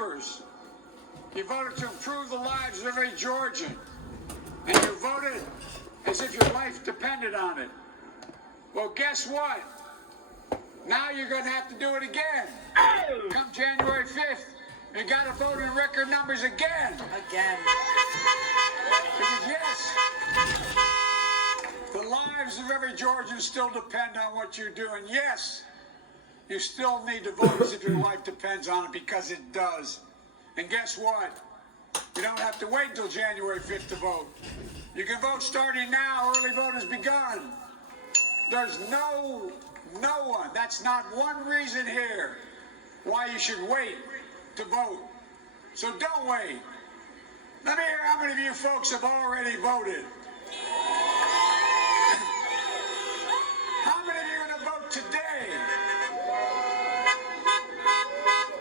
numbers. You voted to improve the lives of every Georgian. And you voted as if your life depended on it. Well, guess what? Now you're going to have to do it again. Come January 5th, you got to vote in record numbers again. Again. Because yes, the lives of every Georgian still depend on what you're doing. Yes, you still need to vote as if your life depends on it, because it does. And guess what? You don't have to wait until January 5th to vote. You can vote starting now. Early vote has begun. There's no one, that's not one reason here why you should wait to vote. So don't wait. Let me hear how many of you folks have already voted. How many of you are going to vote today?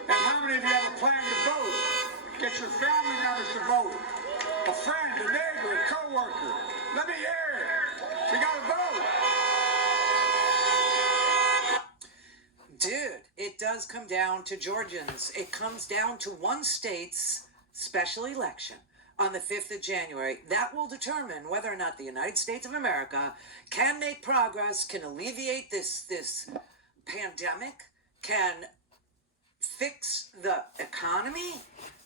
And how many of you have a plan to vote? Get your family members to vote. A friend, a neighbor, a co-worker. Let me hear it. We got to vote. Dude, it does come down to Georgians. It comes down to one state's special election on the 5th of January. That will determine whether or not the United States of America can make progress, can alleviate this pandemic, can fix the economy,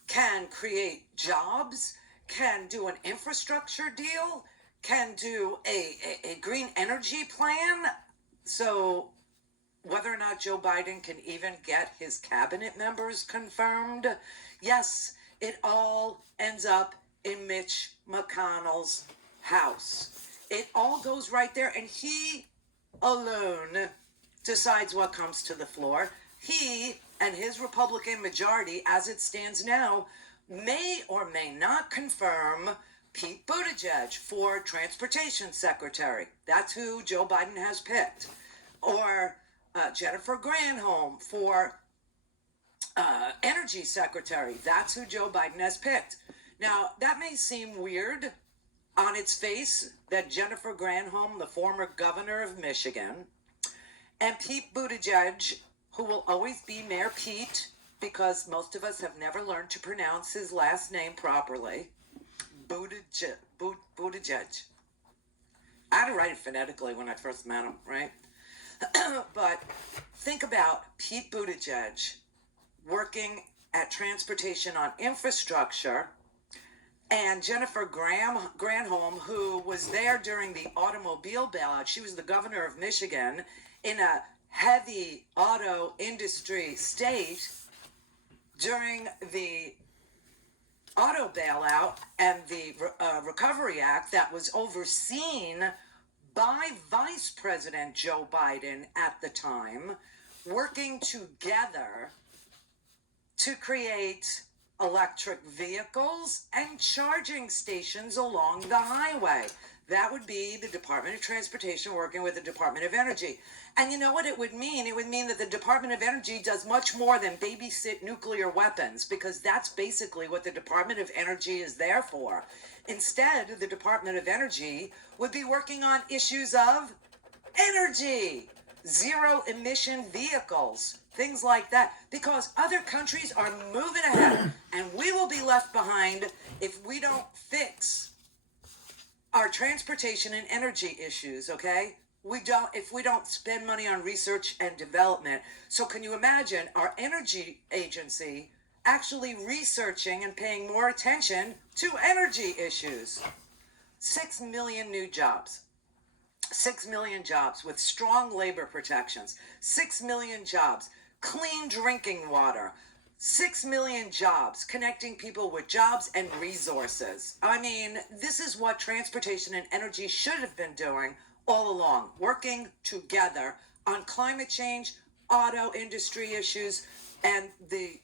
can create jobs, can do an infrastructure deal, can do a green energy plan. So whether or not Joe Biden can even get his cabinet members confirmed, yes, it all ends up in Mitch McConnell's house. It all goes right there, and he alone decides what comes to the floor. He and his Republican majority, as it stands now, may or may not confirm Pete Buttigieg for Transportation Secretary. That's who Joe Biden has picked. Or Jennifer Granholm for Energy Secretary. That's who Joe Biden has picked. Now, that may seem weird on its face, that Jennifer Granholm, the former governor of Michigan, and Pete Buttigieg, who will always be Mayor Pete, because most of us have never learned to pronounce his last name properly. Buttigieg. I had to write it phonetically when I first met him, right? But think about Pete Buttigieg working at transportation on infrastructure, and Jennifer Granholm, who was there during the automobile bailout. She was the governor of Michigan in a heavy auto industry state during the auto bailout and the Recovery Act that was overseen by Vice President Joe Biden at the time, working together to create electric vehicles and charging stations along the highway. That would be the Department of Transportation working with the Department of Energy. And you know what it would mean? It would mean that the Department of Energy does much more than babysit nuclear weapons, because that's basically what the Department of Energy is there for. Instead, the Department of Energy would be working on issues of energy, zero-emission vehicles, things like that, because other countries are moving ahead, and we will be left behind if we don't fix our transportation and energy issues, okay? If we don't spend money on research and development. So can you imagine our energy agency actually researching and paying more attention to energy issues? 6 million new jobs. 6 million jobs with strong labor protections. 6 million jobs. Clean drinking water. 6 million jobs, connecting people with jobs and resources. I mean, this is what transportation and energy should have been doing all along, working together on climate change, auto industry issues, and the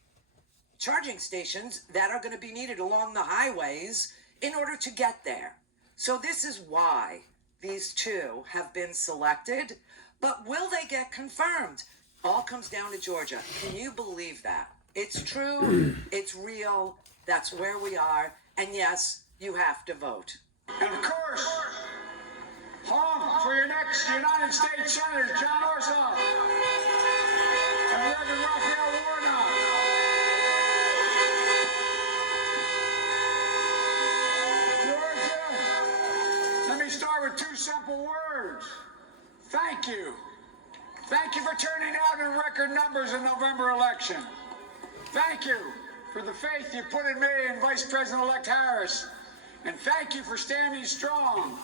charging stations that are going to be needed along the highways in order to get there. So this is why these two have been selected, but will they get confirmed? All comes down to Georgia. Can you believe that? It's true, it's real, that's where we are, and yes, you have to vote. And of course, honk for your next United States Senator, John Ossoff, and Reverend Raphael Warnock. two simple words. Thank you. Thank you for turning out in record numbers in November election. Thank you for the faith you put in me and Vice President-elect Harris. And thank you for standing strong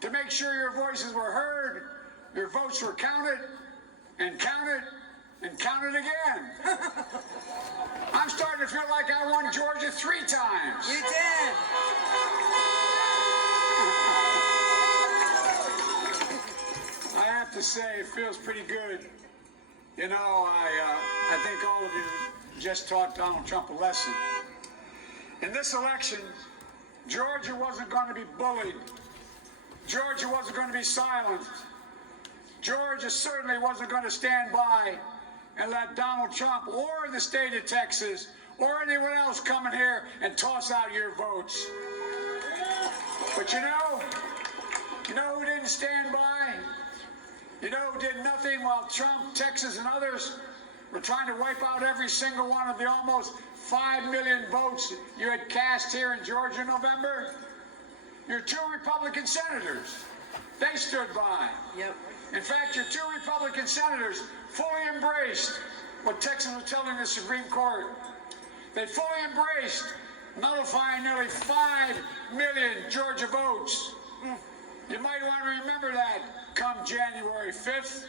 to make sure your voices were heard, your votes were counted, and counted, and counted again. I'm starting to feel like I won Georgia 3 times. You did. I have to say, it feels pretty good. You know, I think all of you just taught Donald Trump a lesson. In this election, Georgia wasn't going to be bullied. Georgia wasn't going to be silenced. Georgia certainly wasn't going to stand by and let Donald Trump or the state of Texas or anyone else come in here and toss out your votes. But you know who didn't stand by? You know who did nothing while Trump, Texas, and others were trying to wipe out every single one of the almost 5 million votes you had cast here in Georgia in November? Your 2 Republican senators. They stood by. Yep. In fact, your 2 Republican senators fully embraced what Texas was telling the Supreme Court. They fully embraced nullifying nearly 5 million Georgia votes. You might want to remember that come January 5th.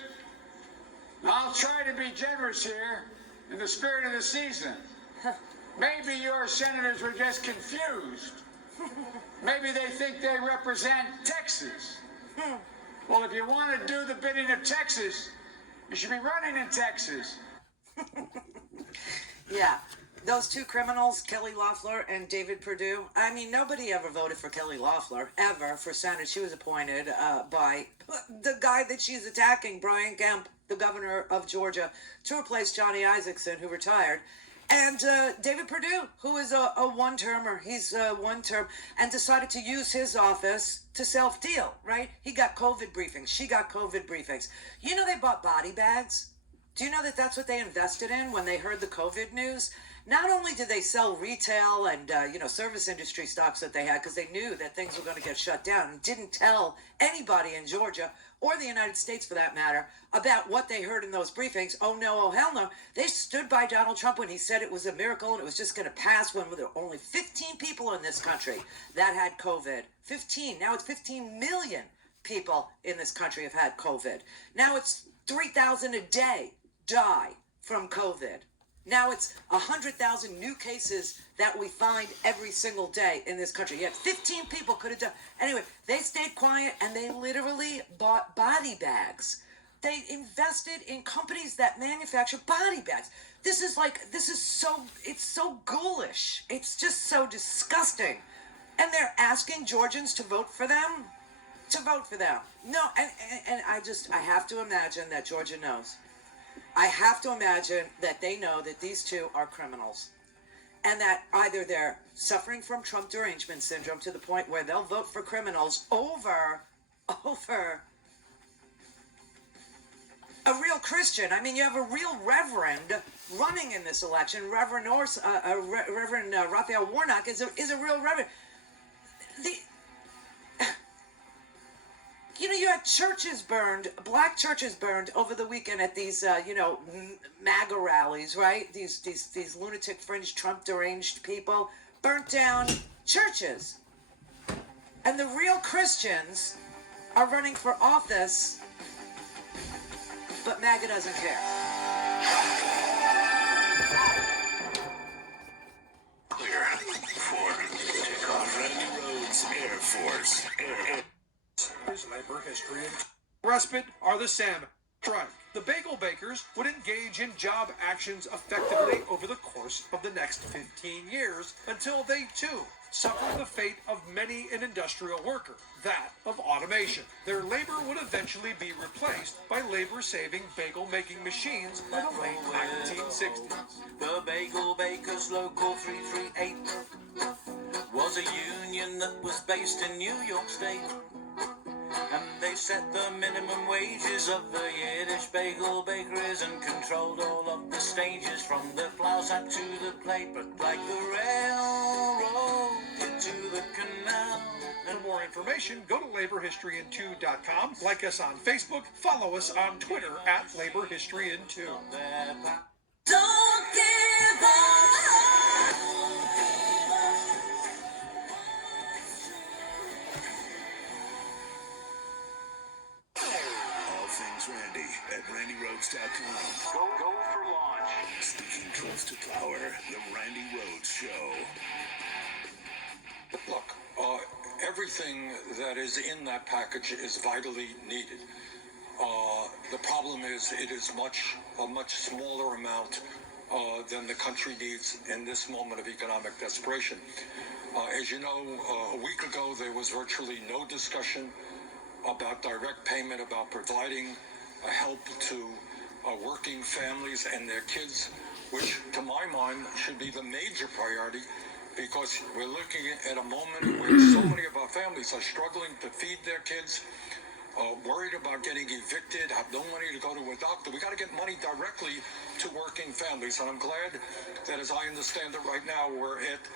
I'll try to be generous here in the spirit of the season. Maybe your senators were just confused. Maybe they think they represent Texas. Well, if you want to do the bidding of Texas, you should be running in Texas. Yeah. Those 2 criminals, Kelly Loeffler and David Perdue. I mean, nobody ever voted for Kelly Loeffler, ever, for Senate. She was appointed by the guy that she's attacking, Brian Kemp, the governor of Georgia, to replace Johnny Isakson, who retired. And David Perdue, who is a one-termer. He's one term and decided to use his office to self-deal, right? He got COVID briefings. She got COVID briefings. You know they bought body bags? Do you know that that's what they invested in when they heard the COVID news? Not only did they sell retail and, service industry stocks that they had because they knew that things were going to get shut down and didn't tell anybody in Georgia or the United States for that matter about what they heard in those briefings. Oh, no, oh, hell no. They stood by Donald Trump when he said it was a miracle and it was just going to pass when there were only 15 people in this country that had COVID. 15. Now it's 15 million people in this country have had COVID. Now it's 3,000 a day die from COVID. Now it's 100,000 new cases that we find every single day in this country. Yet 15 people could have done. Anyway, they stayed quiet and they literally bought body bags. They invested in companies that manufacture body bags. It's so ghoulish. It's just so disgusting. And they're asking Georgians to vote for them? To vote for them. No, and I have to imagine that Georgia knows. I have to imagine that they know that these 2 are criminals and that either they're suffering from Trump derangement syndrome to the point where they'll vote for criminals over a real Christian. I mean, you have a real reverend running in this election. Reverend Raphael Warnock is a real reverend. You had churches burned, black churches burned over the weekend at these, MAGA rallies, right? These lunatic, fringe, Trump deranged people burnt down churches. And the real Christians are running for office, but MAGA doesn't care. Clear for Cochrane Roads Air Force. His labor history and respite are the salmon strike. The bagel bakers would engage in job actions effectively over the course of the next 15 years until they too suffer the fate of many an industrial worker, that of automation. Their labor would eventually be replaced by labor-saving bagel-making machines by the late 1960s. The Bagel Bakers Local 338 was a union that was based in New York State. And they set the minimum wages of the Yiddish bagel bakeries and controlled all of the stages from the flour sack to the plate. But like the railroad, it to the canal. For more information, go to laborhistoryin2.com, like us on Facebook, follow us on Twitter at laborhistoryin2. Don't give up. All things Randy at randyrhodes.com. Go for launch. Speaking truth to power, the Randy Rhodes Show. Look, everything that is in that package is vitally needed. The problem is it is a much smaller amount than the country needs in this moment of economic desperation. As you know, a week ago there was virtually no discussion about direct payment, about providing help to working families and their kids, which to my mind should be the major priority, because we're looking at a moment where so many of our families are struggling to feed their kids, worried about getting evicted, have no money to go to a doctor. We got to get money directly to working families, and I'm glad that, as I understand it right now, we're at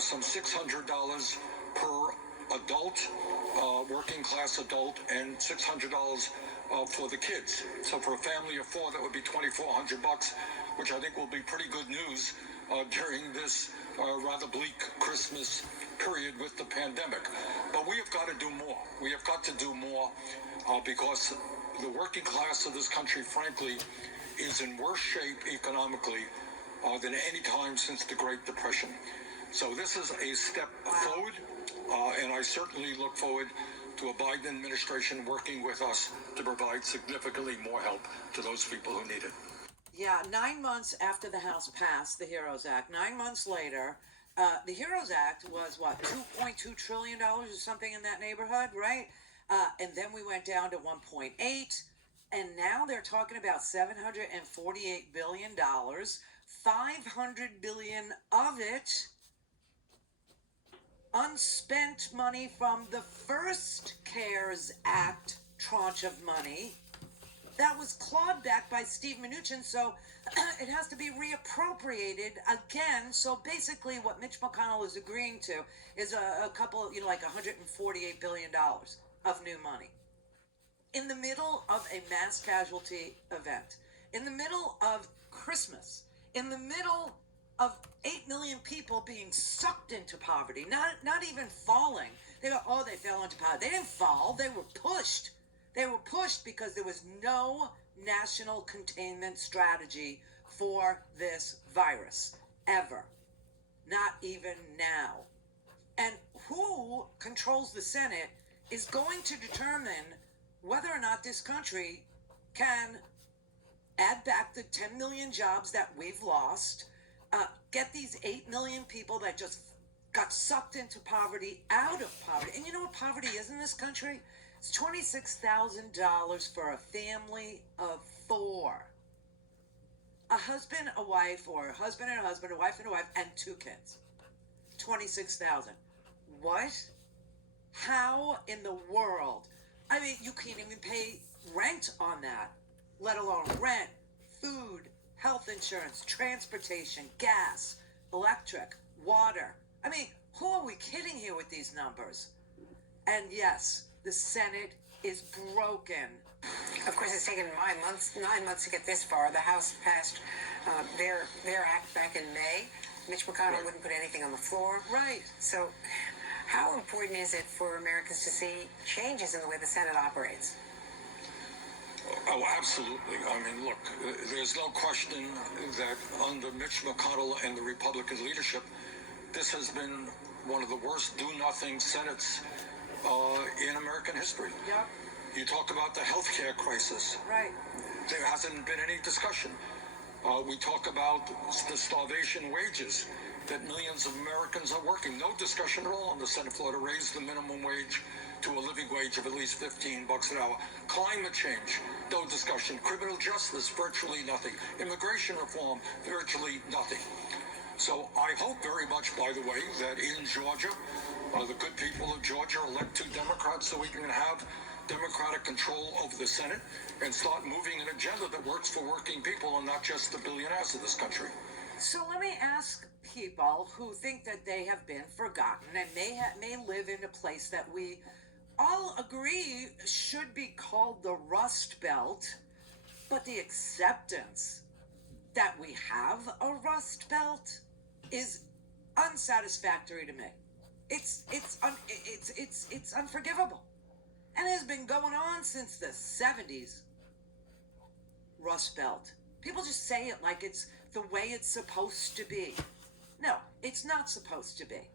some $600 per adult, working class adult, and $600 for the kids. So for a family of four, that would be $2,400, which I think will be pretty good news during this rather bleak Christmas period with the pandemic. But we have got to do more. We have got to do more because the working class of this country, frankly, is in worse shape economically than any time since the Great Depression. So this is a step forward, and I certainly look forward to a Biden administration working with us to provide significantly more help to those people who need it. Yeah, 9 months after the House passed the HEROES Act, 9 months later, the HEROES Act was, what, $2.2 trillion or something in that neighborhood, right? And then we went down to 1.8, and now they're talking about $748 billion, $500 billion of it unspent money from the first CARES Act tranche of money that was clawed back by Steve Mnuchin, so it has to be reappropriated again. So basically what Mitch McConnell is agreeing to is a couple, like $148 billion of new money. In the middle of a mass casualty event, in the middle of Christmas, in the middle of 8 million people being sucked into poverty, not even falling. They go, oh, they fell into poverty. They didn't fall, they were pushed. They were pushed because there was no national containment strategy for this virus, ever. Not even now. And who controls the Senate is going to determine whether or not this country can add back the 10 million jobs that we've lost, get these 8 million people that just got sucked into poverty out of poverty. And you know what poverty is in this country? It's $26,000 for a family of four. A husband, a wife, or a husband and a husband, a wife and a wife, and 2 kids. $26,000. What? How in the world? I mean, you can't even pay rent on that, let alone rent, food, health insurance, transportation, gas, electric, water. I mean, who are we kidding here with these numbers? And yes, the Senate is broken. Of course, it's taken 9 months to get this far. The House passed their act back in May. Mitch McConnell wouldn't put anything on the floor. Right. So how important is it for Americans to see changes in the way the Senate operates? Oh, absolutely. I mean, look, there's no question that under Mitch McConnell and the Republican leadership, this has been one of the worst do-nothing Senates in American history. Yep. You talk about the healthcare crisis. Right. There hasn't been any discussion. We talk about the starvation wages that millions of Americans are working. No discussion at all on the Senate floor to raise the minimum wage to a living wage of at least $15 an hour. Climate change, no discussion. Criminal justice, virtually nothing. Immigration reform, virtually nothing. So I hope very much, by the way, that in Georgia, the good people of Georgia elect 2 Democrats so we can have Democratic control over the Senate and start moving an agenda that works for working people and not just the billionaires of this country. So let me ask people who think that they have been forgotten and may live in a place that we all agree should be called the Rust Belt, but the acceptance that we have a Rust Belt is unsatisfactory to me. It's unforgivable, and it has been going on since the 70s. Rust Belt. People just say it like it's the way it's supposed to be. No, it's not supposed to be.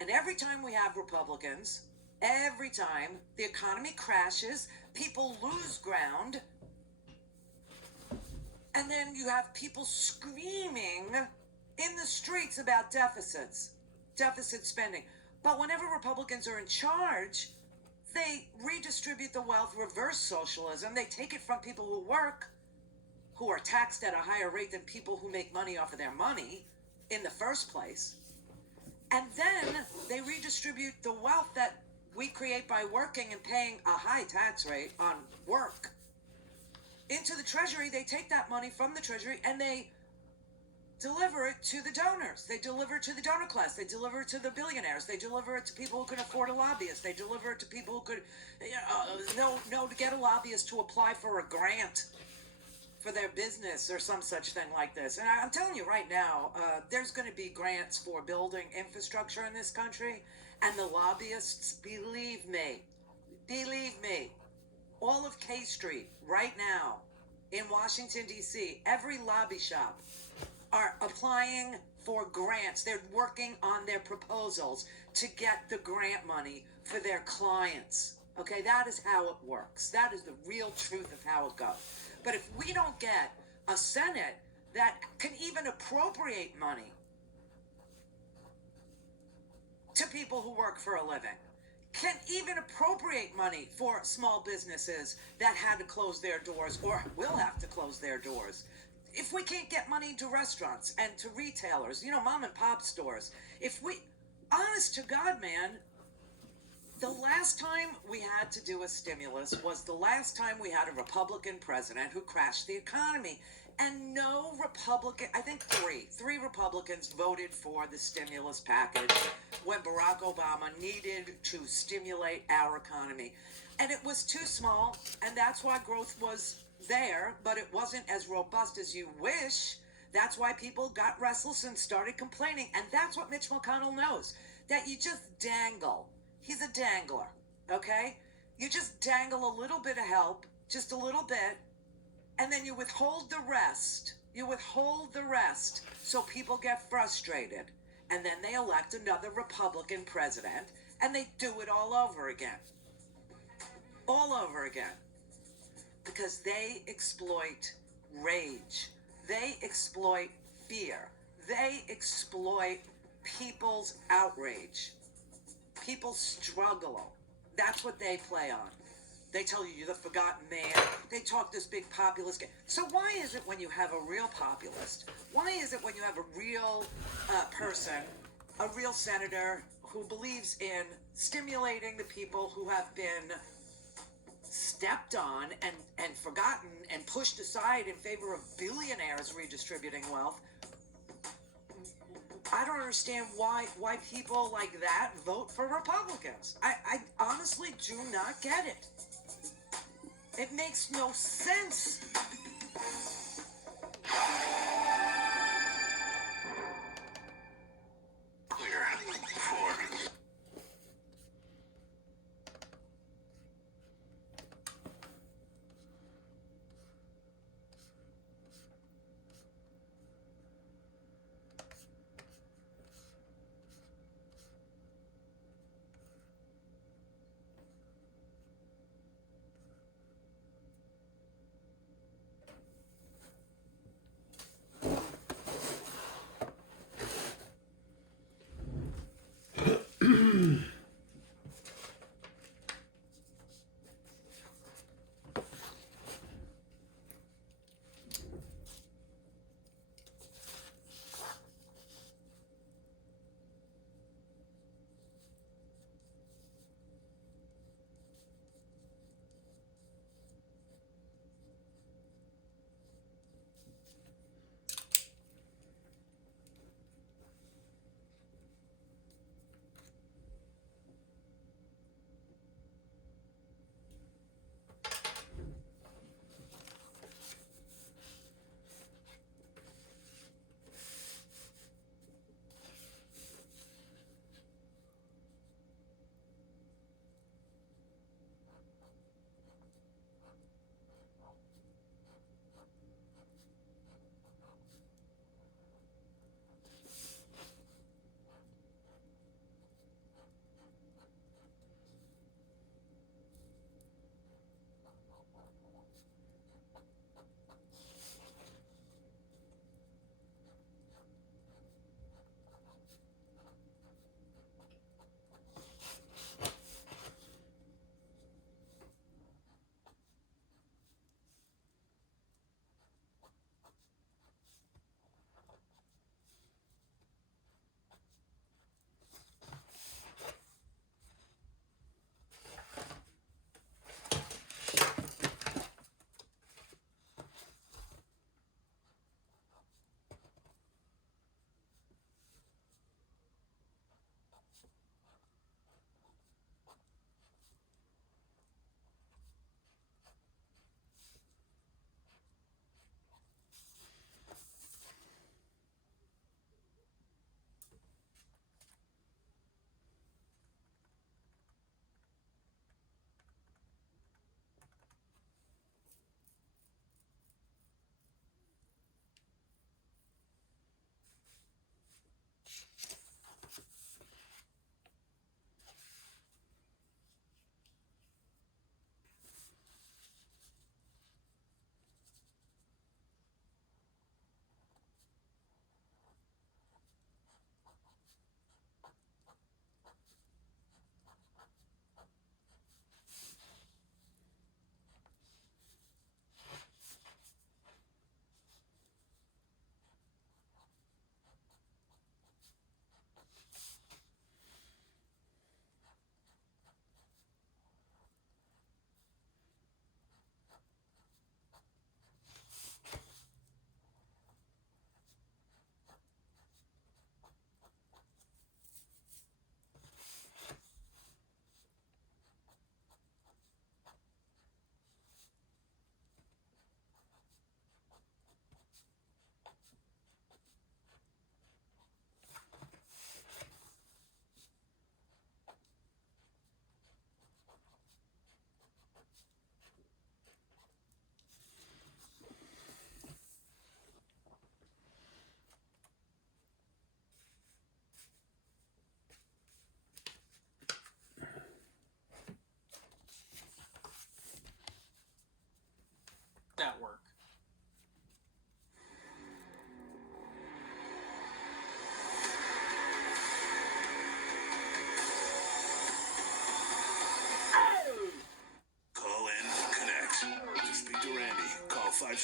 And every time we have Republicans, every time the economy crashes, people lose ground, and then you have people screaming in the streets about deficit spending. But whenever Republicans are in charge, they redistribute the wealth, reverse socialism. They take it from people who work, who are taxed at a higher rate than people who make money off of their money in the first place. And then they redistribute the wealth that we create by working and paying a high tax rate on work into the Treasury. They take that money from the Treasury and they deliver it to the donors. They deliver it to the donor class. They deliver it to the billionaires. They deliver it to people who can afford a lobbyist. They deliver it to people who could know to get a lobbyist to apply for a grant for their business or some such thing like this. And I'm telling you right now, there's going to be grants for building infrastructure in this country, and the lobbyists, believe me, all of K Street right now in Washington, D.C., every lobby shop are applying for grants. They're working on their proposals to get the grant money for their clients. Okay, that is how it works. That is the real truth of how it goes. But if we don't get a Senate that can even appropriate money to people who work for a living, can even appropriate money for small businesses that had to close their doors or will have to close their doors, if we can't get money to restaurants and to retailers, mom and pop stores, honest to God, man, the last time we had to do a stimulus was the last time we had a Republican president who crashed the economy. And no Republican, I think three Republicans voted for the stimulus package when Barack Obama needed to stimulate our economy. And it was too small, and that's why growth was there, but it wasn't as robust as you wish. That's why people got restless and started complaining. And that's what Mitch McConnell knows, that you just dangle. He's a dangler, okay? You just dangle a little bit of help, just a little bit, and then you withhold the rest. So people get frustrated. And then they elect another Republican president, and they do it all over again. Because they exploit rage. They exploit fear. They exploit people's outrage. People's struggle. That's what they play on. They tell you you're the forgotten man. They talk this big populist game. So why is it when you have a real populist, why is it when you have a real person, a real senator who believes in stimulating the people who have been stepped on and forgotten and pushed aside in favor of billionaires redistributing wealth, I don't understand why people like that vote for Republicans. I honestly do not get it. It makes no sense. Clear. 4.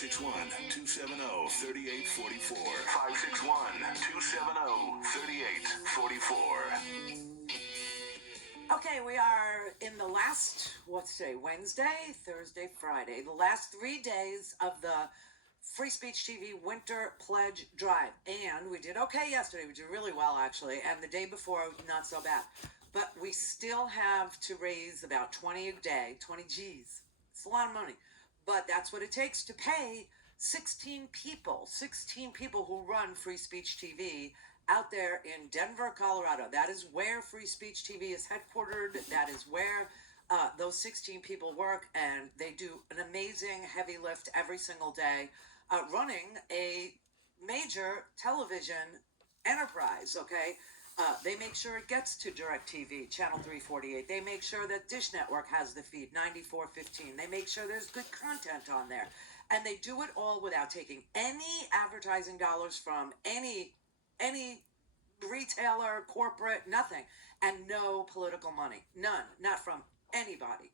561-270-3844. 561-270-3844. Okay, we are in the last, what's today, Wednesday, Thursday, Friday, the last 3 days of the Free Speech TV Winter Pledge Drive. And we did okay yesterday. We did really well, actually. And the day before, not so bad. But we still have to raise about 20 a day, 20 G's. It's a lot of money. But that's what it takes to pay 16 people who run Free Speech TV out there in Denver, Colorado. That is where Free Speech TV is headquartered. That is where those 16 people work, and they do an amazing heavy lift every single day, running a major television enterprise, okay? They make sure it gets to DirecTV, Channel 348. They make sure that Dish Network has the feed, 9415. They make sure there's good content on there. And they do it all without taking any advertising dollars from any retailer, corporate, nothing. And no political money. None. Not from anybody.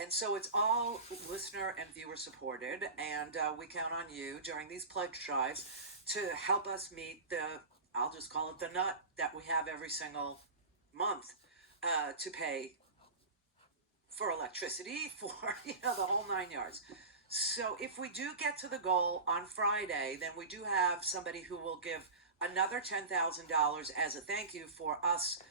And so it's all listener and viewer supported. And we count on you during these pledge drives to help us meet the, I'll just call it the nut that we have every single month to pay for electricity, for, the whole 9 yards. So if we do get to the goal on Friday, then we do have somebody who will give another $10,000 as a thank you for us,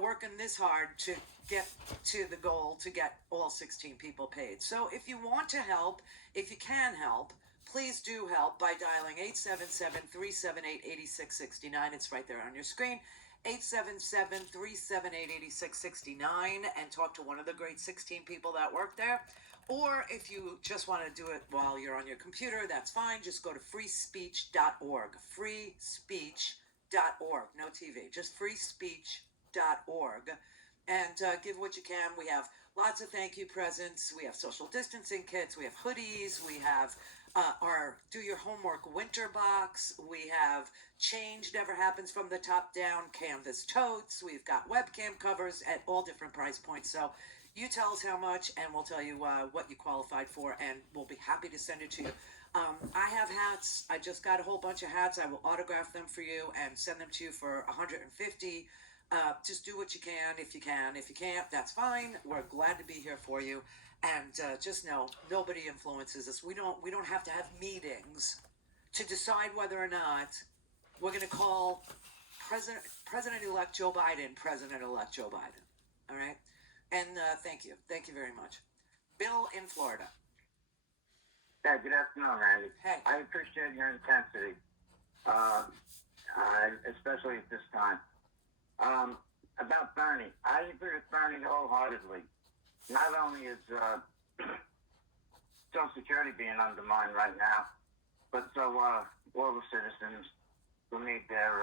working this hard to get to the goal to get all 16 people paid. So if you want to help, if you can help, please do help by dialing 877-378-8669. It's right there on your screen. 877-378-8669, and talk to one of the great 16 people that work there. Or if you just want to do it while you're on your computer, that's fine. Just go to freespeech.org. Freespeech.org. No TV. Just freespeech.org. And give what you can. We have lots of thank you presents. We have social distancing kits. We have hoodies. We have our Do Your Homework winter box. We have Change Never Happens from the Top Down canvas totes. We've got webcam covers at all different price points. So you tell us how much, and we'll tell you what you qualified for, and we'll be happy to send it to you. I have hats. I just got a whole bunch of hats. I will autograph them for you and send them to you for $150. Just do what you can if you can. If you can't, that's fine. We're glad to be here for you. And just know, nobody influences us. We don't have to have meetings to decide whether or not we're going to call President-elect Joe Biden President-elect Joe Biden. All right? And thank you. Thank you very much. Bill in Florida. Yeah, good afternoon, Randy. Hey. I appreciate your intensity, especially at this time. About Bernie, I agree with Bernie wholeheartedly. Not only is Social Security being undermined right now, but so all the citizens who need their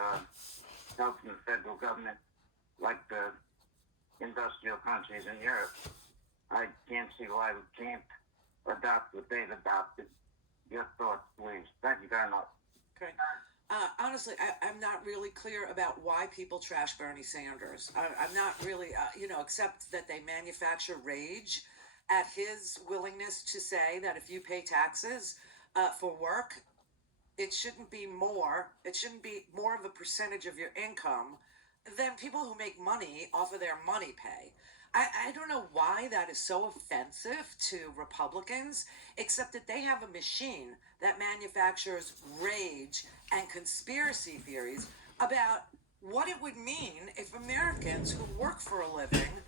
help from the federal government, like the industrial countries in Europe. I can't see why we can't adopt what they've adopted. Your thoughts, please. Thank you very much. Okay. Honestly, I'm not really clear about why people trash Bernie Sanders. I'm not really, except that they manufacture rage at his willingness to say that if you pay taxes for work, it shouldn't be more of a percentage of your income than people who make money off of their money pay. I don't know why that is so offensive to Republicans, except that they have a machine that manufactures rage and conspiracy theories about what it would mean if Americans who work for a living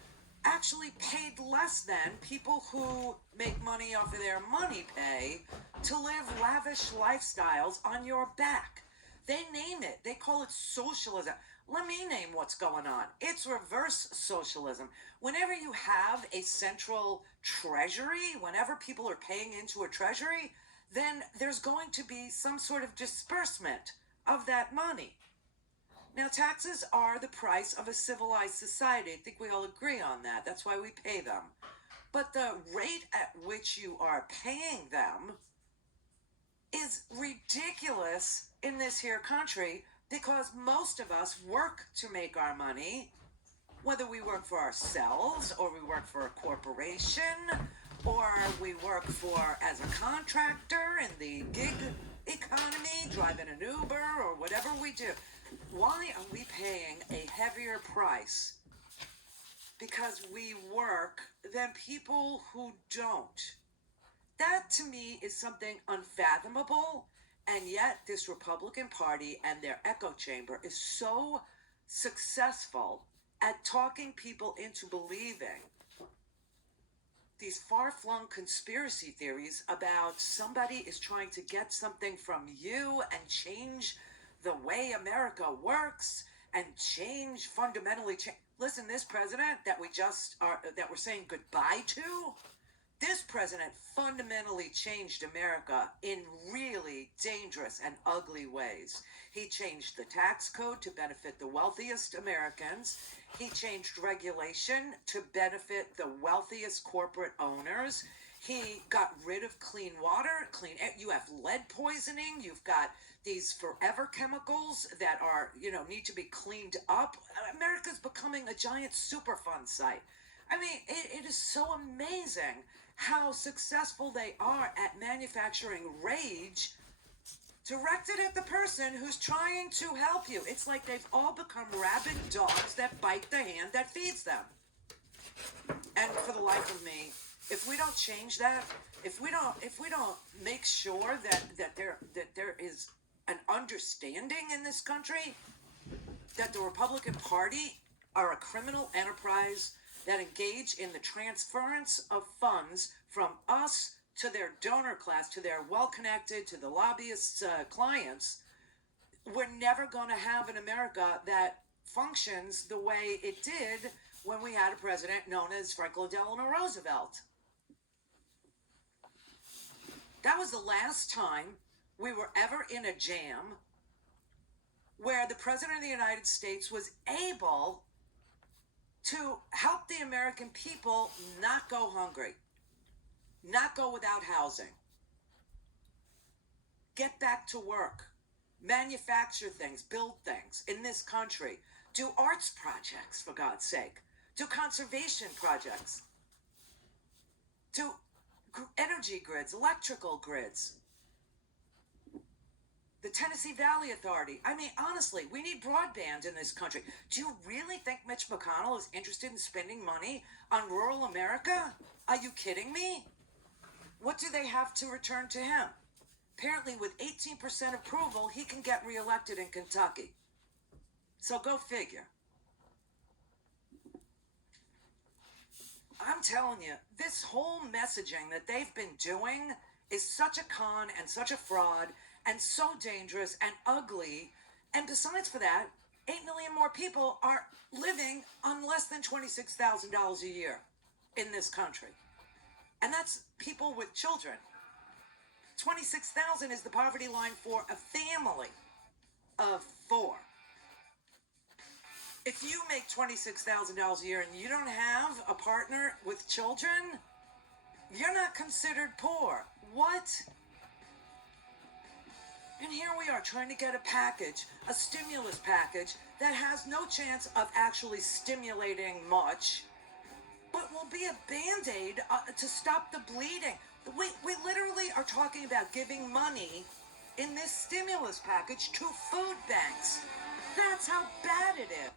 actually paid less than people who make money off of their money pay to live lavish lifestyles on your back. They name it. They call it socialism. Let me name what's going on. It's reverse socialism. Whenever you have a central treasury, whenever people are paying into a treasury, then there's going to be some sort of disbursement of that money. Now, taxes are the price of a civilized society. I think we all agree on that. That's why we pay them. But the rate at which you are paying them is ridiculous in this here country, because most of us work to make our money, whether we work for ourselves or we work for a corporation or we work for as a contractor in the gig economy, driving an Uber or whatever we do. Why are we paying a heavier price because we work than people who don't? That to me is something unfathomable, and yet this Republican Party and their echo chamber is so successful at talking people into believing these far-flung conspiracy theories about somebody is trying to get something from you and change the way America works and fundamentally change. Listen, this president that we're saying goodbye to, this president fundamentally changed America in really dangerous and ugly ways. He changed the tax code to benefit the wealthiest Americans. He changed regulation to benefit the wealthiest corporate owners. He got rid of clean water, clean air. You have lead poisoning. You've got these forever chemicals that are, need to be cleaned up. America's becoming a giant Superfund site. I mean, it is so amazing how successful they are at manufacturing rage directed at the person who's trying to help you. It's like they've all become rabid dogs that bite the hand that feeds them. And for the life of me, if we don't change that, if we don't make sure that there is an understanding in this country that the Republican Party are a criminal enterprise that engage in the transference of funds from us to their donor class, to their well-connected, to the lobbyists' clients, we're never going to have an America that functions the way it did when we had a president known as Franklin Delano Roosevelt. That was the last time we were ever in a jam where the president of the United States was able to help the American people not go hungry, not go without housing, get back to work, manufacture things, build things in this country, do arts projects, for God's sake, do conservation projects, do energy grids, electrical grids, the Tennessee Valley Authority. I mean, honestly, we need broadband in this country. Do you really think Mitch McConnell is interested in spending money on rural America? Are you kidding me? What do they have to return to him? Apparently, with 18% approval, he can get reelected in Kentucky. So go figure. I'm telling you, this whole messaging that they've been doing is such a con and such a fraud and so dangerous and ugly. And besides for that, 8 million more people are living on less than $26,000 a year in this country. And that's people with children. 26,000 is the poverty line for a family of 4. If you make $26,000 a year and you don't have a partner with children, you're not considered poor. What? And here we are trying to get a package, a stimulus package, that has no chance of actually stimulating much, but will be a Band-Aid to stop the bleeding. We literally are talking about giving money in this stimulus package to food banks. That's how bad it is.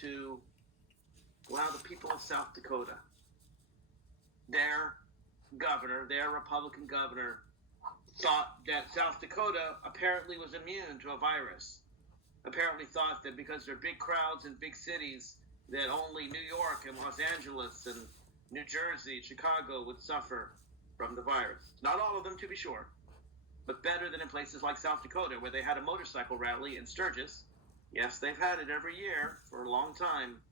to allow the people of South Dakota, their governor, their Republican governor, thought that South Dakota apparently was immune to a virus. Apparently thought that because there are big crowds in big cities, that only New York and Los Angeles and New Jersey, Chicago would suffer from the virus. Not all of them, to be sure, but better than in places like South Dakota, where they had a motorcycle rally in Sturgis. Yes, they've had it every year for a long time,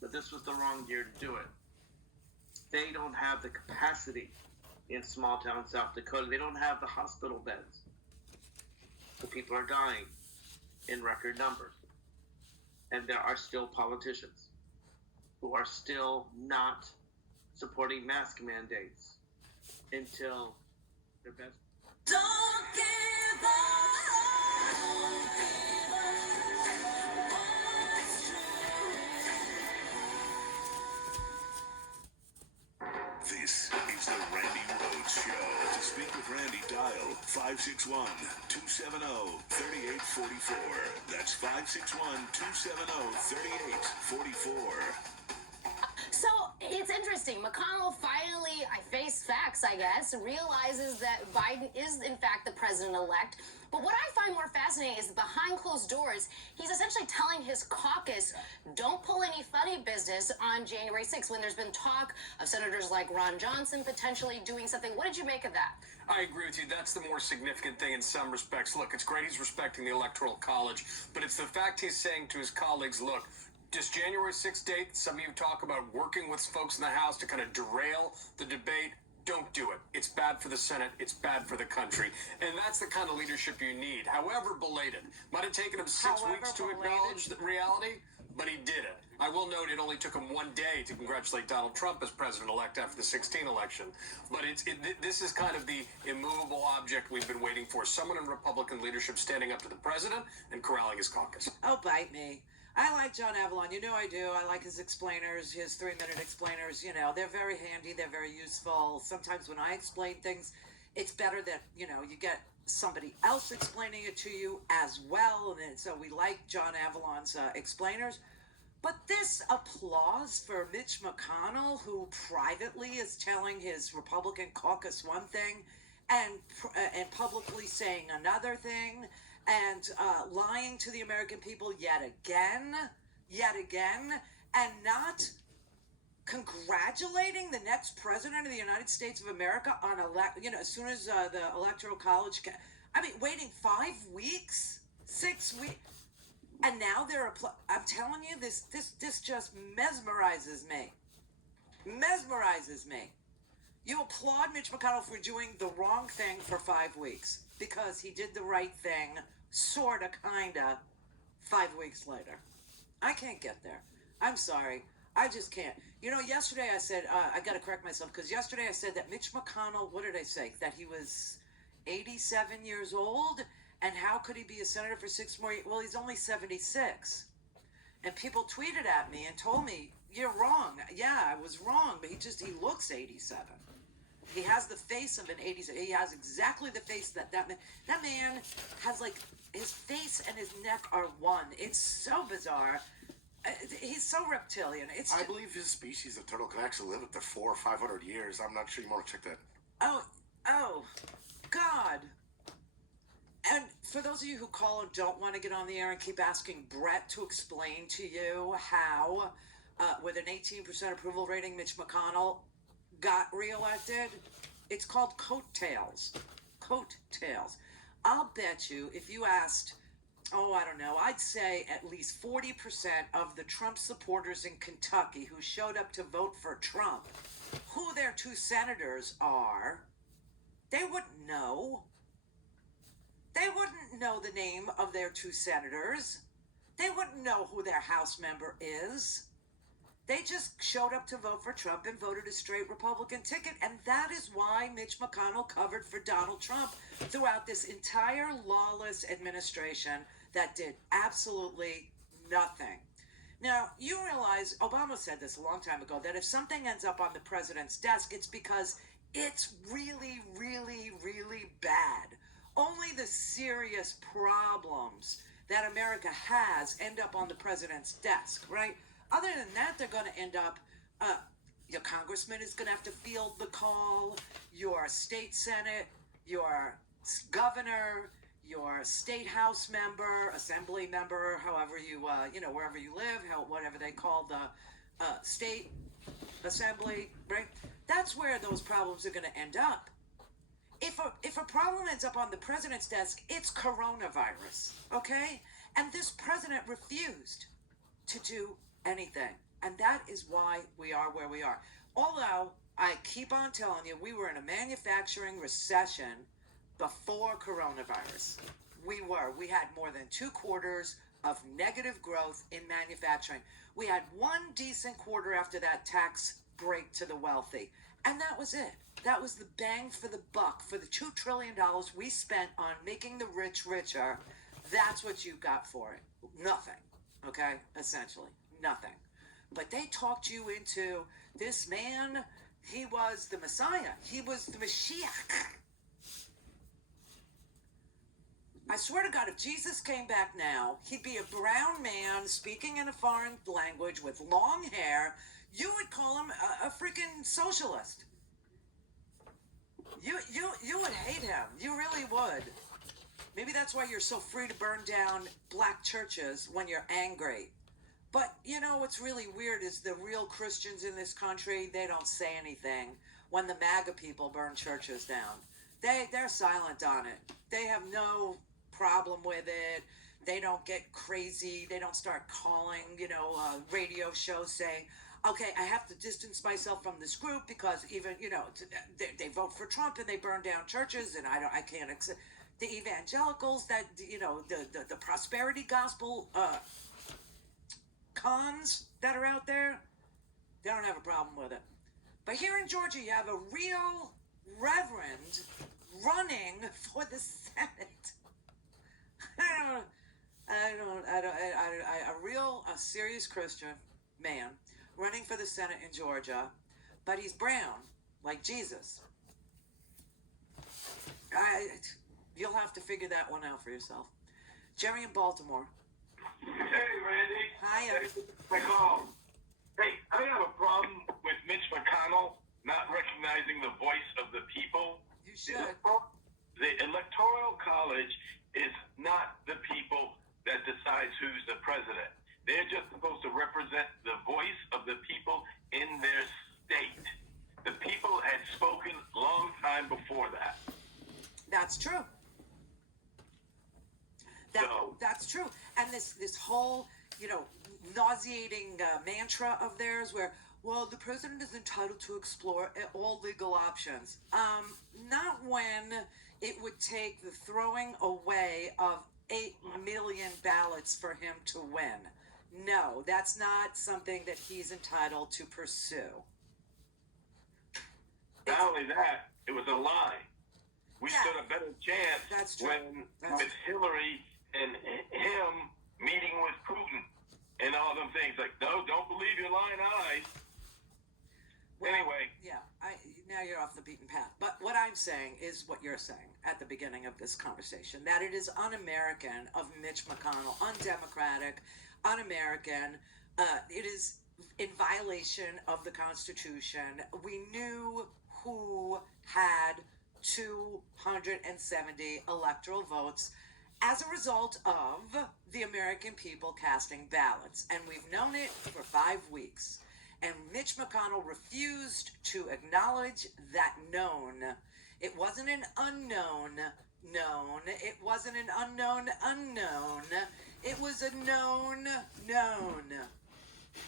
but this was the wrong year to do it. They don't have the capacity in small town South Dakota. They don't have the hospital beds. The people are dying in record numbers. And there are still politicians who are still not supporting mask mandates until their best. Don't give up. Don't give up. What's true? This is the Randy Rhodes Show. To speak with Randy, dial 561-270-3844. That's 561-270-3844. So it's interesting. McConnell finally, I face facts, I guess, realizes that Biden is in fact the president-elect. But what I find more fascinating is behind closed doors, he's essentially telling his caucus, don't pull any funny business on January 6th when there's been talk of senators like Ron Johnson potentially doing something. What did you make of that? I agree with you. That's the more significant thing in some respects. Look, it's great he's respecting the Electoral College, but it's the fact he's saying to his colleagues, look, this January 6th date, some of you talk about working with folks in the House to kind of derail the debate. Don't do it. It's bad for the Senate. It's bad for the country. And that's the kind of leadership you need. However belated. Might have taken him 6 weeks to acknowledge the reality, but he did it. I will note it only took him 1 day to congratulate Donald Trump as president-elect after the 2016 election. But this is kind of the immovable object we've been waiting for. Someone in Republican leadership standing up to the president and corralling his caucus. Oh, bite me. I like John Avalon. You know I do. I like his explainers, his 3-minute explainers. You know, they're very handy. They're very useful. Sometimes when I explain things, it's better that, you know, you get somebody else explaining it to you as well. And so we like John Avalon's explainers. But this applause for Mitch McConnell, who privately is telling his Republican caucus one thing and publicly saying another thing, and lying to the American people yet again, and not congratulating the next president of the United States of America on as soon as the Electoral College waiting 5 weeks, 6 weeks, and now they're I'm telling you, this just mesmerizes me. You applaud Mitch McConnell for doing the wrong thing for 5 weeks because he did the right thing, sorta, kinda, 5 weeks later. I can't get there. I'm sorry. I just can't. You know, yesterday I said, I gotta correct myself, because yesterday I said that Mitch McConnell, what did I say? That he was 87 years old, and how could he be a senator for 6 more years? Well, he's only 76. And people tweeted at me and told me, you're wrong. Yeah, I was wrong, but he looks 87. He has the face of an 87. He has exactly the face that man has, like, his face and his neck are one. It's so bizarre. He's so reptilian. I believe his species of turtle can actually live up to 400 or 500 years. I'm not sure you want to check that. Oh, God. And for those of you who call and don't want to get on the air and keep asking Brett to explain to you how, with an 18% approval rating, Mitch McConnell got reelected, it's called coattails. Coattails. I'll bet you if you asked, I don't know, I'd say at least 40% of the Trump supporters in Kentucky who showed up to vote for Trump, who their 2 senators are, they wouldn't know. They wouldn't know the name of their 2 senators. They wouldn't know who their House member is. They just showed up to vote for Trump and voted a straight Republican ticket. And that is why Mitch McConnell covered for Donald Trump throughout this entire lawless administration that did absolutely nothing. Now, you realize Obama said this a long time ago, that if something ends up on the president's desk, it's because it's really, really, really bad. Only the serious problems that America has end up on the president's desk, right? Other than that, they're going to end up, your congressman is going to have to field the call, your state senate, your governor, your state house member, assembly member, however you, wherever you live, whatever they call the state assembly, right? That's where those problems are going to end up. If a problem ends up on the president's desk, it's coronavirus, okay? And this president refused to do anything. And that is why we are where we are. Although, I keep on telling you, we were in a manufacturing recession before coronavirus. We had more than 2 quarters of negative growth in manufacturing. We had 1 decent quarter after that tax break to the wealthy. And that was it. That was the bang for the buck for the $2 trillion we spent on making the rich richer. That's what you got for it. Nothing. Okay? Essentially. Nothing. But they talked you into this man. He was the Messiah. He was the Mashiach. I swear to God, if Jesus came back now, he'd be a brown man speaking in a foreign language with long hair. You would call him a freaking socialist. You would hate him. You really would. Maybe that's why you're so free to burn down black churches when you're angry. But, what's really weird is the real Christians in this country, they don't say anything when the MAGA people burn churches down. They're silent on it. They have no problem with it. They don't get crazy. They don't start calling, radio shows saying, okay, I have to distance myself from this group because even, they vote for Trump and they burn down churches and I can't accept. The evangelicals that, the prosperity gospel cons that are out there, they don't have a problem with it. But here in Georgia, you have a real reverend running for the Senate. A serious Christian man running for the Senate in Georgia, but he's brown, like Jesus. You'll have to figure that one out for yourself. Jerry in Baltimore. Hey, Randy. Hi. My call. Hey, I have a problem with Mitch McConnell not recognizing the voice of the people. You should. The Electoral College is not the people that decides who's the president. They're just supposed to represent the voice of the people in their state. The people had spoken long time before that. That's true. That's true. And this whole, nauseating mantra of theirs where, well, the president is entitled to explore all legal options. Not when it would take the throwing away of 8 million ballots for him to win. No, that's not something that he's entitled to pursue. Not only that, it was a lie. We stood a better chance with Hillary and him meeting with Putin and all them things. Like, no, don't believe your lying eyes. Well, anyway. Yeah, now you're off the beaten path. But what I'm saying is what you're saying at the beginning of this conversation, that it is un-American of Mitch McConnell, undemocratic, un-American. It is in violation of the Constitution. We knew who had 270 electoral votes as a result of the American people casting ballots. And we've known it for 5 weeks. And Mitch McConnell refused to acknowledge that known. It wasn't an unknown known. It wasn't an unknown unknown. It was a known known.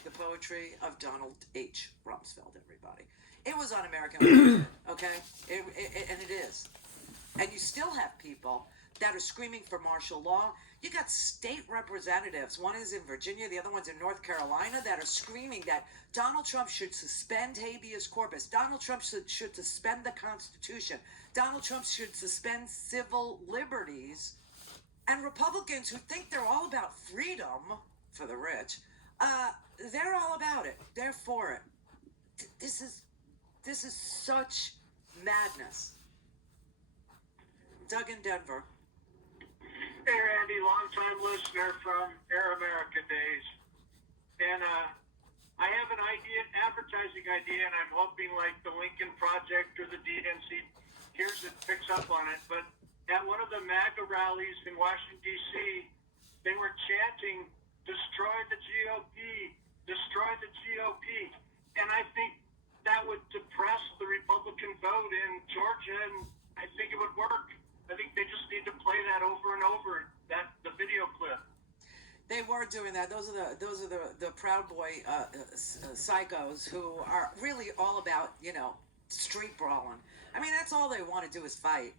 The poetry of Donald H. Rumsfeld, everybody. It was un-American, okay? And it is. And you still have people that are screaming for martial law. You got state representatives. One is in Virginia, the other one's in North Carolina, that are screaming that Donald Trump should suspend habeas corpus. Donald Trump should suspend the Constitution. Donald Trump should suspend civil liberties. And Republicans who think they're all about freedom for the rich, they're all about it. They're for it. This is such madness. Doug in Denver. Hey, Randy, long time listener. listener from Air America days. And I have an idea, advertising idea, and I'm hoping like the Lincoln Project or the DNC hears it, picks up on it. But at one of the MAGA rallies in Washington, D.C., they were chanting, "Destroy the GOP, destroy the GOP." And I think that would depress the Republican vote in Georgia, and I think it would work. I think they just need to play that over and over, the video clip. They were doing that. Those are the Proud Boy psychos who are really all about, street brawling. I mean, that's all they want to do is fight.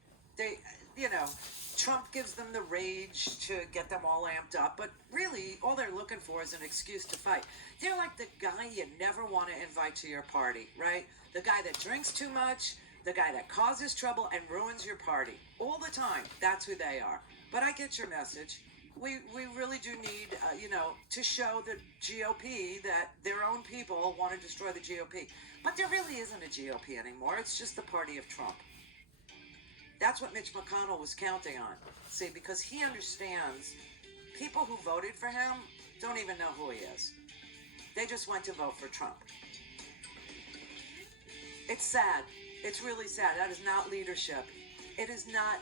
Trump gives them the rage to get them all amped up, but really all they're looking for is an excuse to fight. They're like the guy you never want to invite to your party, right? The guy that drinks too much, the guy that causes trouble and ruins your party. All the time, that's who they are. But I get your message. We really do need, to show the GOP that their own people want to destroy the GOP. But there really isn't a GOP anymore. It's just the party of Trump. That's what Mitch McConnell was counting on. See, because he understands people who voted for him don't even know who he is. They just went to vote for Trump. It's sad. It's really sad. That is not leadership. It is not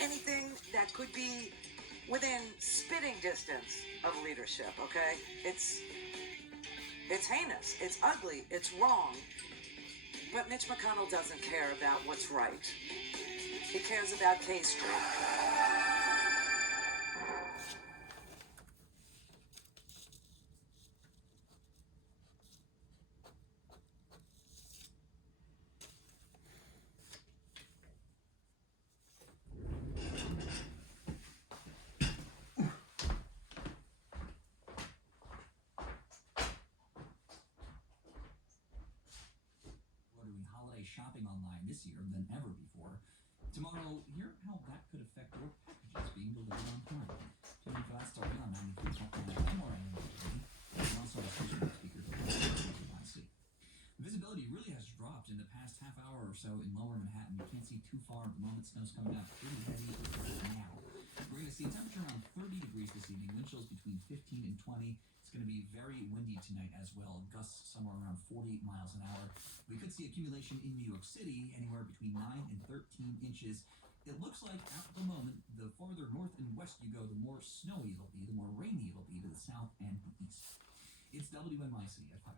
anything that could be within spitting distance of leadership, okay? It's heinous, it's ugly, it's wrong. But Mitch McConnell doesn't care about what's right. He cares about K Street. Shopping online this year than ever before. Tomorrow, hear how that could affect your packages being delivered on time. Tune in for that story on 93.9 FM or and also a special speaker for visibility really has dropped in the past half hour or so in lower Manhattan. You can't see too far at the moment. Snow's coming down pretty heavy right now. We're going to see a temperature around 30 degrees this evening. Wind chills between 15 and 20. It's going to be very windy tonight as well. Gusts somewhere around 40 miles an hour. We could see accumulation in New York City anywhere between 9 and 13 inches. It looks like at the moment, the farther north and west you go, the more snowy it'll be, the more rainy it'll be to the south and the east. It's WNYC at 5.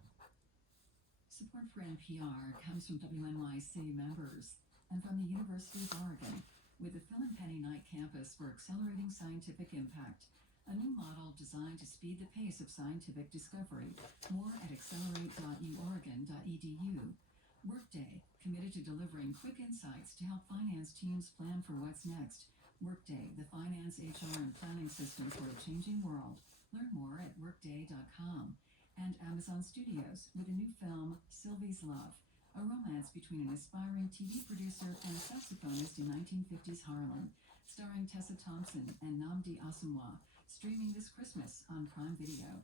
Support for NPR comes from WNYC members and from the University of Oregon with the Phil and Penny Knight campus for accelerating scientific impact. A new model designed to speed the pace of scientific discovery. More at accelerate.uoregon.edu. Workday, committed to delivering quick insights to help finance teams plan for what's next. Workday, the finance, HR, and planning system for a changing world. Learn more at workday.com. And Amazon Studios with a new film, Sylvie's Love, a romance between an aspiring TV producer and a saxophonist in 1950s Harlem, starring Tessa Thompson and Nnamdi Asomugha. Streaming this Christmas on Prime Video.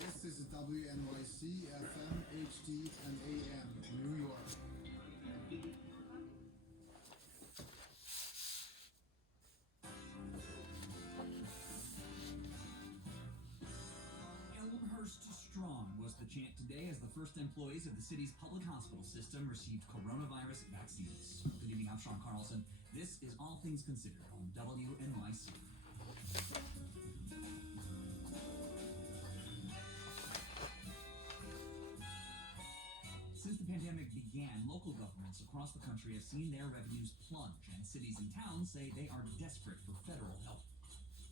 This is WNYC FM, HD, and AM, New York. Elmhurst Strong was the chant today as the first employees of the city's public hospital system received coronavirus vaccines. Good evening, I'm Sean Carlson. This is All Things Considered on WNYC. Since the pandemic began, local governments across the country have seen their revenues plunge, and cities and towns say they are desperate for federal help.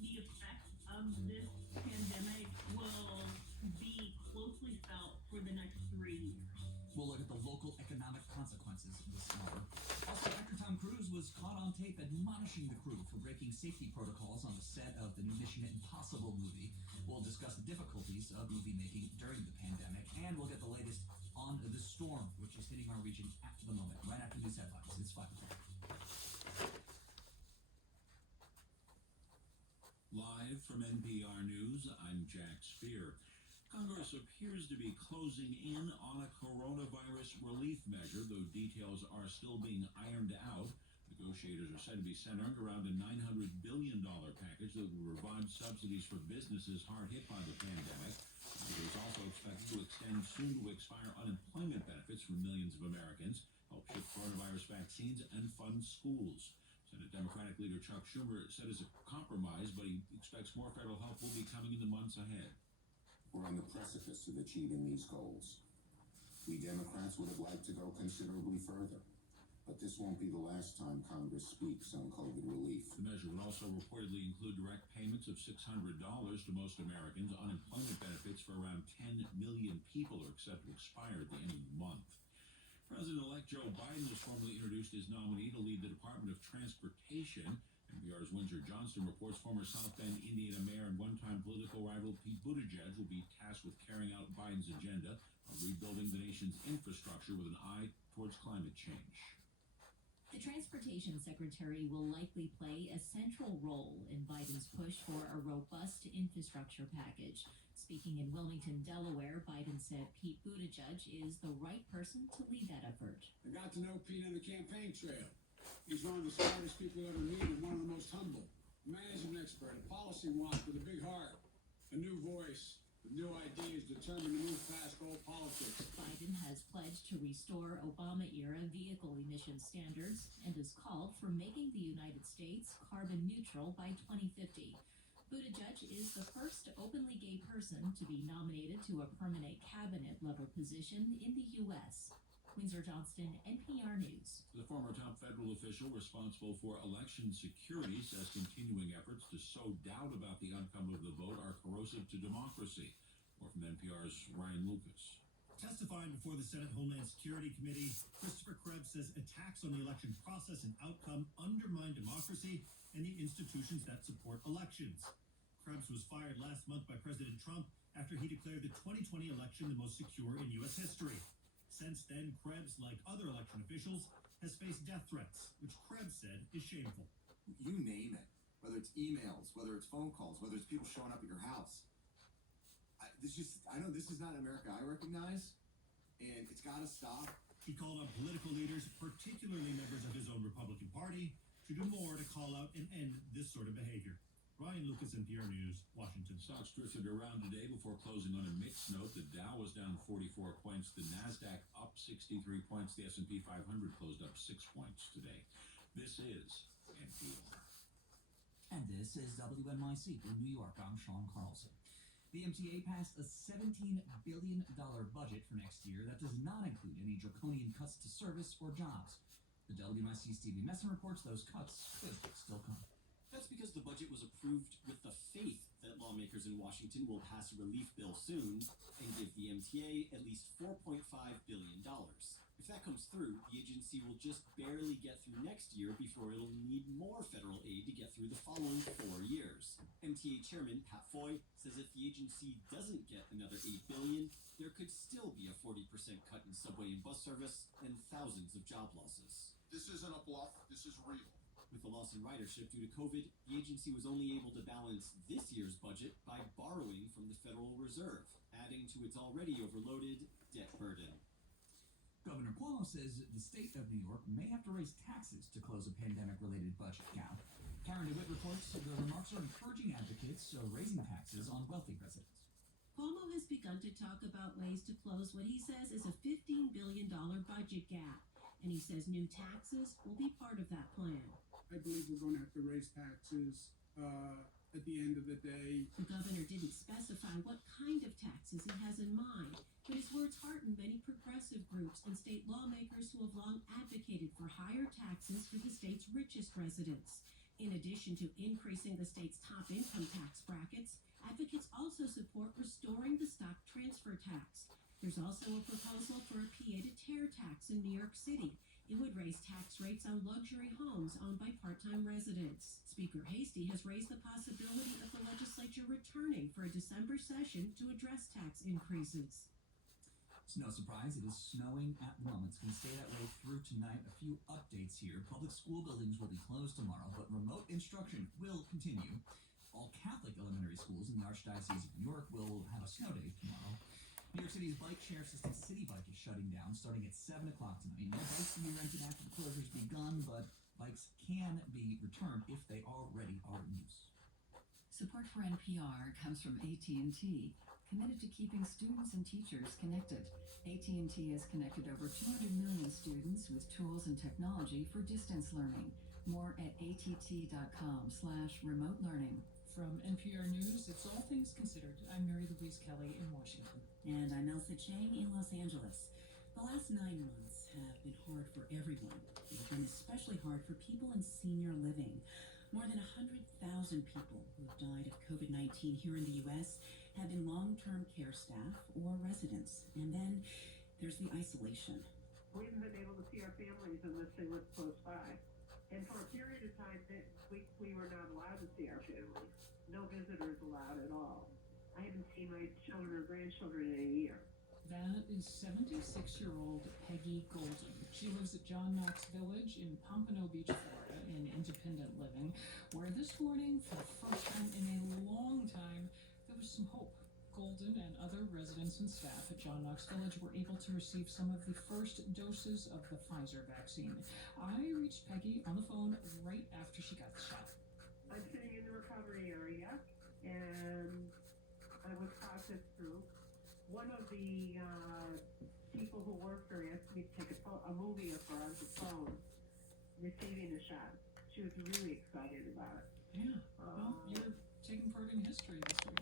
The effects of this pandemic will be closely felt for the next 3 years. We'll look at the local economic consequences this summer. Also, actor Tom Cruise was caught on tape admonishing the crew for breaking safety protocols on the set of the new Mission Impossible movie. We'll discuss the difficulties of movie making during the pandemic, and we'll get the latest on the storm, which is hitting our region at the moment, right after these headlines. It's 5 o'clock. Live from NPR News, I'm Jack Spear. Congress appears to be closing in on a coronavirus relief measure, though details are still being ironed out. The Negotiators are said to be centering around a $900 billion package that will revive subsidies for businesses hard hit by the pandemic. It is also expected to extend soon-to-expire unemployment benefits for millions of Americans, help ship coronavirus vaccines, and fund schools. Senate Democratic leader Chuck Schumer said it's a compromise, but he expects more federal help will be coming in the months ahead. We're on the precipice of achieving these goals. We Democrats would have liked to go considerably further, but this won't be the last time Congress speaks on COVID relief. The measure would also reportedly include direct payments of $600 to most Americans. Unemployment benefits for around 10 million people are set to expire at the end of the month. President-elect Joe Biden has formally introduced his nominee to lead the Department of Transportation. NPR's Windsor Johnston reports former South Bend, Indiana mayor and one-time political rival Pete Buttigieg will be tasked with carrying out Biden's agenda of rebuilding the nation's infrastructure with an eye towards climate change. The Transportation Secretary will likely play a central role in Biden's push for a robust infrastructure package. Speaking in Wilmington, Delaware, Biden said Pete Buttigieg is the right person to lead that effort. I got to know Pete on the campaign trail. He's one of the smartest people I ever met and one of the most humble. A management expert, a policy wonk with a big heart, a new voice, with new ideas, determined to move past old politics. Biden has pledged to restore Obama-era vehicle emission standards and has called for making the United States carbon neutral by 2050. Buttigieg is the first openly gay person to be nominated to a permanent cabinet-level position in the U.S. Windsor Johnston, NPR News. The former top federal official responsible for election security says continuing efforts to sow doubt about the outcome of the vote are corrosive to democracy. More from NPR's Ryan Lucas. Testifying before the Senate Homeland Security Committee, Christopher Krebs says attacks on the election process and outcome undermine democracy and the institutions that support elections. Krebs was fired last month by President Trump after he declared the 2020 election the most secure in U.S. history. Since then, Krebs, like other election officials, has faced death threats, which Krebs said is shameful. You name it, whether it's emails, whether it's phone calls, whether it's people showing up at your house. I know this is not America I recognize, and it's got to stop. He called on political leaders, particularly members of his own Republican Party, to do more to call out and end this sort of behavior. Ryan Lucas, NPR News, Washington. Stocks drifted around today before closing on a mixed note. The Dow was down 44 points. The Nasdaq up 63 points. The S&P 500 closed up 6 points today. This is NPR. And this is WNYC in New York. I'm Sean Carlson. The MTA passed a $17 billion budget for next year that does not include any draconian cuts to service or jobs. The WNYC's Stevie Messon reports those cuts could still come. That's because the budget was approved with the faith that lawmakers in Washington will pass a relief bill soon and give the MTA at least $4.5 billion. If that comes through, the agency will just barely get through next year before it'll need more federal aid to get through the following 4 years. MTA Chairman Pat Foy says if the agency doesn't get another $8 billion, there could still be a 40% cut in subway and bus service and thousands of job losses. This isn't a bluff, this is real. With the loss in ridership due to COVID, the agency was only able to balance this year's budget by borrowing from the Federal Reserve, adding to its already overloaded debt burden. Governor Cuomo says the state of New York may have to raise taxes to close a pandemic-related budget gap. Karen DeWitt reports the remarks are encouraging advocates of raising taxes on wealthy residents. Cuomo has begun to talk about ways to close what he says is a $15 billion budget gap, and he says new taxes will be part of that plan. I believe we're going to have to raise taxes at the end of the day. The governor didn't specify what kind of taxes he has in mind, but his words heartened many progressive groups and state lawmakers who have long advocated for higher taxes for the state's richest residents. In addition to increasing the state's top income tax brackets, advocates also support restoring the stock transfer tax. There's also a proposal for a pied-à-terre tax in New York City. It would raise tax rates on luxury homes owned by part-time residents. Speaker Hastie has raised the possibility of the legislature returning for a December session to address tax increases. It's no surprise it is snowing at the moment. It's going to stay that way through tonight. A few updates here. Public school buildings will be closed tomorrow, but remote instruction will continue. All Catholic elementary schools in the Archdiocese of New York will have a snow day tomorrow. New York City's bike share system City Bike is shutting down starting at 7 o'clock tonight. No bikes can be rented after the closure's begun, but Bikes can be returned if they already are in use. Support for NPR comes from AT&T, committed to keeping students and teachers connected. AT&T has connected over 200 million students with tools and technology for distance learning. More at att.com/remote learning. From NPR News, it's All Things Considered. I'm Mary Louise Kelly in Washington. And I'm Elsa Chang in Los Angeles. The last 9 months have been hard for everyone. They've been especially hard for people in senior living. More than 100,000 people who have died of COVID-19 here in the U.S. have been long-term care staff or residents. And then there's the isolation. We haven't been able to see our families unless they live close by. And for a period of time, we were not allowed to see our families. No visitors allowed at all. I haven't seen my children or grandchildren in a year. That is 76-year-old Peggy Golden. She lives at John Knox Village in Pompano Beach, Florida, in independent living, where this morning, for the first time in a long time, there was some hope. Golden and other residents and staff at John Knox Village were able to receive some of the first doses of the Pfizer vaccine. I reached Peggy on the phone right after she got the shot. I'm sitting in the recovery area, and I was processed through. One of the people who worked there asked me to take a movie of her on the phone receiving the shot. She was really excited about it. Yeah, well, you're taking part in history this week.